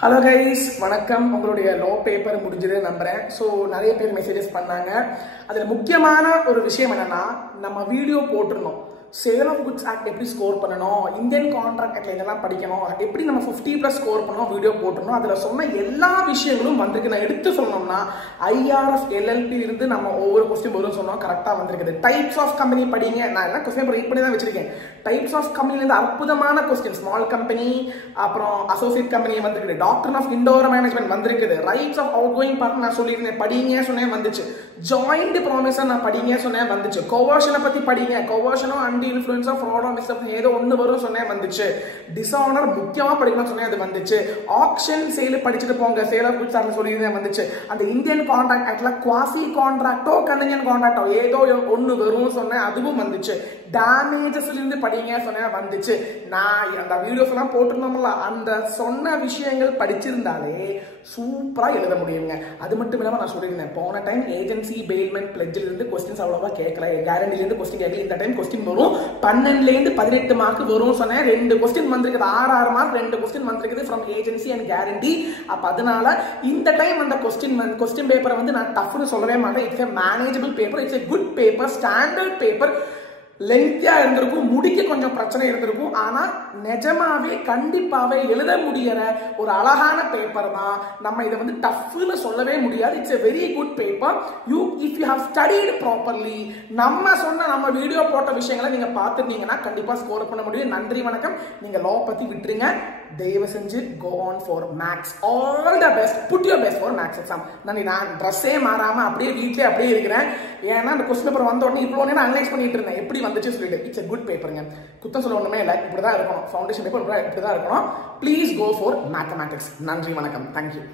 Hello guys, வணக்கம். உங்களுடைய low paper முடிஞ்சது நம்புறேன். ஸோ நிறைய பேர் மெசேஜஸ் பண்ணாங்க. அதில் முக்கியமான ஒரு விஷயம் என்னன்னா, நம்ம வீடியோ போட்டிருந்தோம். சேல் ஆஃப் குட்ஸ் ஆக்ட் எப்படி ஸ்கோர் பண்ணணும், இந்தியன் கான்ட்ராக்ட் ஆக்ட்ல இதெல்லாம் படிக்கணும், எப்படி நம்ம 50+ ஸ்கோர் பண்ணணும் வீடியோ போட்டிருந்தோம். அதில் சொன்ன எல்லா விஷயங்களும் வந்திருக்கு. நான் எடுத்து சொல்லணும்னா ஐஆர்எஃப் எல்எல்பி இருந்து நம்ம ஒவ்வொரு கொஸ்டின் வரும் சொன்னோம், கரெக்டாக வந்திருக்குது. டைப்ஸ் ஆஃப் கம்பெனி படிங்க. நான் எல்லாம் கொஸ்டின் ரீட் பண்ணி தான் வச்சிருக்கேன். டைப்ஸ் ஆஃப் கம்பெனிலேருந்து அற்புதமான கொஸ்டின். ஸ்மால் கம்பெனி, அப்புறம் அசோசியேட் கம்பெனி வந்திருக்குது. டாக்டர் ஆஃப் இண்டோர் மேனேஜ்மெண்ட் வந்திருக்குது. Rights of outgoing partner நான் சொல்லியிருந்தேன், படிங்க சொன்னேன், வந்துச்சு. ஜாயிண்ட் ப்ராமிஸை நான் படிங்க சொன்னேன், வந்துச்சு. கோவர்ஷனை பற்றி படிங்க. கோவர்ஷனும் and influence of fraud of mishap ஏதோ ஒன்று வரும் சொன்னேன், வந்துச்சு. டிஸானர் முக்கியமாக படிக்கணும்னு சொன்னேன், அது வந்துச்சு. ஆக்ஷன் சேல் படிச்சுட்டு போங்க, சேல் ஆஃப் குட்ஸ் ஆக்ட் சொல்லியிருந்தேன், வந்துச்சு. அந்த இந்தியன் கான்ட்ராக்ட் ஆக்ட்ல குவாசி கான்ட்ராக்டோ கன்டிஞ்சன்ட் கான்ட்ராக்டோ ஏதோ ஒன்று வரும் சொன்னேன், அதுவும் வந்துச்சு. டேமேஜஸ்ல இருந்து படிங்க சொன்னேன், வந்துச்சு. நான் அந்த வீடியோஸ் எல்லாம் போட்டிருந்தோம்ல, அந்த சொன்ன விஷயங்கள் படிச்சிருந்தாலே சூப்பரா எழுத முடியுங்க. அது மட்டும் இல்லாம நான் சொல்லியிருந்தேன், போன டைம் ஏஜென்சி பெயில்மெண்ட் பிளட்ஜில் இருந்து கொஸ்டின்ஸ் அவ்வளவா கேட்கல, கேரண்டில இருந்து கொஸ்டின் கேட்கல. இந்த டைம் கொஸ்டின் வரும் 12ல இருந்து 18 மார்க் வரும் சொன்னேன். 2 கொஸ்டின் வந்திருக்குது, 6 மார்க் 2 கொஸ்டின் வந்திருக்குது ஃப்ரம் ஏஜென்சி அண்ட் கேரண்டி. அப்ப அதனால இந்த டைம் அந்த கொஸ்டின் பேப்பரை வந்து நான் டஃப்னு சொல்லவே மாட்டேன். It's a manageable paper, it's a good paper, standard paper. லென்த்தியா இருந்திருக்கும், முடிக்க கொஞ்சம் பிரச்சனை இருந்திருக்கும். ஆனா நிஜமாவே கண்டிப்பாவே எழுத முடியற ஒரு அழகான பேப்பர் தான். நம்ம இதை வந்து டஃப்னு சொல்லவே முடியாது. It's a very good paper. if you have studied properly, நம்ம வீடியோ போட்ட விஷயங்களை நீங்க பார்த்துட்டீங்கன்னா கண்டிப்பா ஸ்கோர் பண்ண முடியும். நன்றி, வணக்கம். நீங்க லா பத்தி விட்டுருங்க, தயவு செஞ்சு go on for maths. all the best, put your best for maths exam. நான் ட்ரெஸ்ஸே மாறாம அப்படியே வீட்லயே அப்படியே இருக்கிறேன். ஏன்னா அந்த கொஸ்டின் பேப்பர் வந்த உடனே இவ்வளவு நேரம் அனலைஸ் பண்ணிட்டு இருந்தேன், எப்படி வந்துச்சு சொல்லிட்டு. It's a good paperங்க. குத்தம் சொல்ல ஒண்ணுமே இல்லை, இப்படிதான் இருக்கணும். ஃபவுண்டேஷன் பேப்பர் இப்படிதான் இருக்கணும். Please go for mathematics. நன்றி, வணக்கம். தேங்க்யூ.